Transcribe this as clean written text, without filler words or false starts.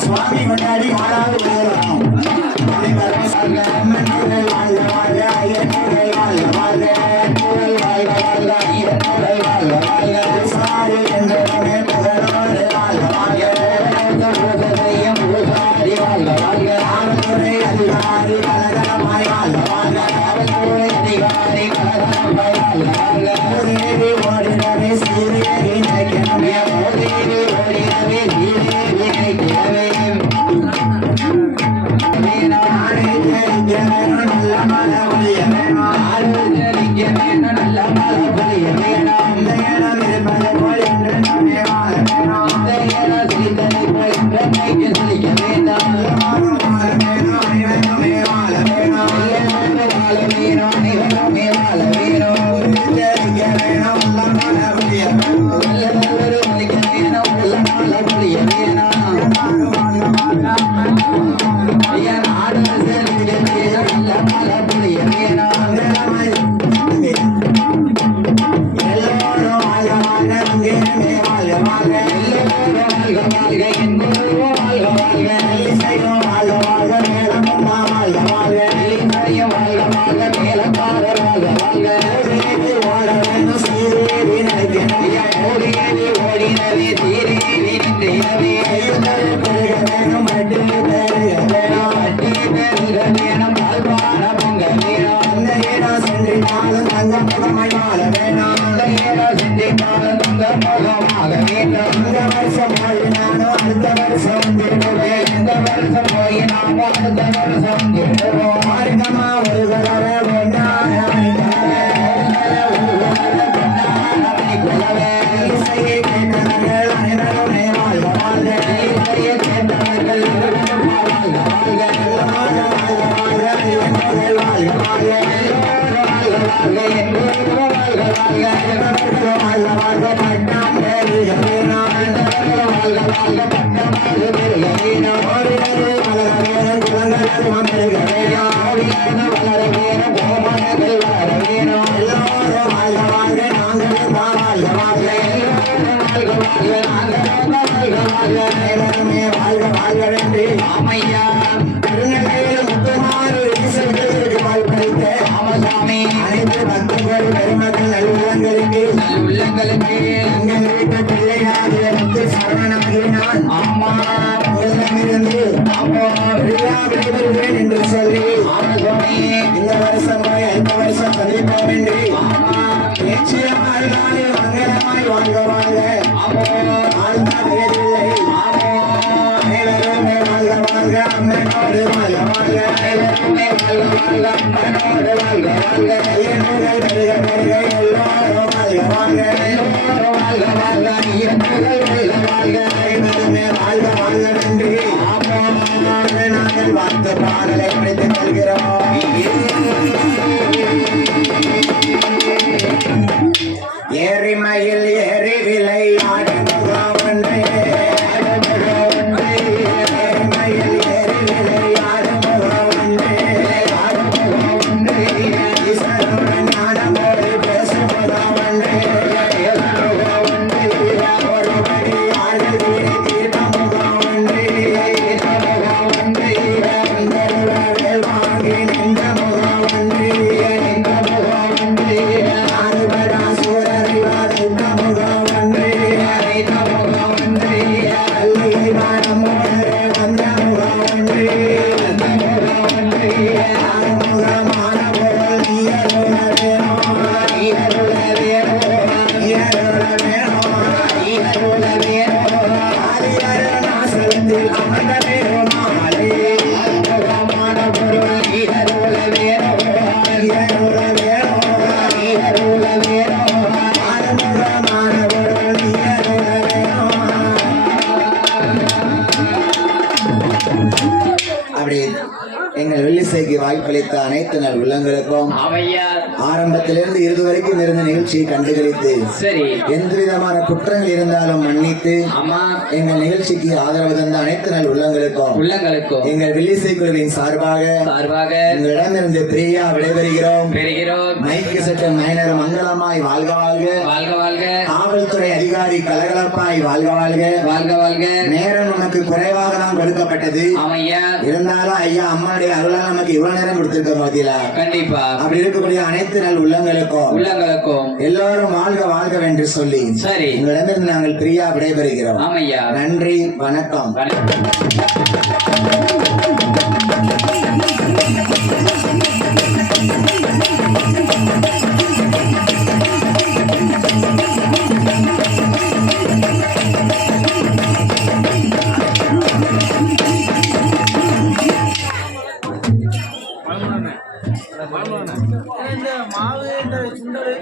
சுவாமி கொண்டாடி ஆறாவது என்று சொல்லி இந்த வருஷம் அடுத்த வருஷம் சந்திப்போம் என்று நிச்சயமாய் மங்களமாய் வாழ்க வாழ்க வாழ்ந்த வயதில்லை அனைவருமே வாழ்க வாழ்க அம்மனோடு வாழ்க வாழ்க அனைவருமே வாழ்க வாழ்க அம்மனோடு வாழ்க வாழ்க ஐயன்கள் பெருக பெருக எல்லோரும் வாழ்க வாழ்க எல்லோரும் வாழ்க வாழ்க ஐயன்கள் வாழ்க வாழ்க அனைவருமே வாழ்க வாழ்க நன்றி நாங்கள் வாழ்த்த பாடலை படித்துக் கொள்கிறோம். ஏரிமையில் ஏறி விளையாட முகாமன்றே ஏரிமையில் ஏறி விளையாட முகாமன்றே ஈஸ்வரன் ஞானமோடு பேசும் முகாமன்றே ஒருபடி ஆடல் வீடு தீர்த்த முகாமன்றே வாங்கி நின்ற முகாமன்றே அப்படி எங்கள் வெள்ளிசைக்கு வாய்ப்பளித்த அனைத்து நல் உள்ளங்களுக்கும் ஆரம்பத்திலிருந்து இறுதி வரைக்கும் இருந்த நிகழ்ச்சியை கண்டுகளித்து சரி எந்த விதமான குற்றங்கள் இருந்தாலும் மன்னித்து அம்மா எங்கள் நிகழ்ச்சிக்கு ஆதரவு தந்த அனைத்து நல் உள்ளங்களுக்கும் எங்கள் வெள்ளிசை குழுவின் சார்பாக எங்களிடமிருந்து பிரியா விடைபெறுகிறோம். மைக்கு சட்டம் மைனர் மங்களமாய் வாழ்க வாழ்க. காவல்துறை அதிகாரி கலகலப்பாய் வாழ்க வாழ்க. நேரம் நமக்கு குறைவாக தான் கொடுக்கப்பட்டது. இருந்தாலும் ஐயா அம்மாவுடைய அருளால் நமக்கு இவ்வளவு நேரம் கொடுத்திருக்க பார்த்தீங்களா? கண்டிப்பா. அப்படி இருக்கக்கூடிய அனைத்து நல் உள்ளங்களுக்கும் எல்லாரும் வாழ்க என்று சொல்லி சரி உங்களிடமிருந்து நாங்கள் பிரியா விடைபெறுகிறோம். நன்றி, வணக்கம். மாவு சுண்டல்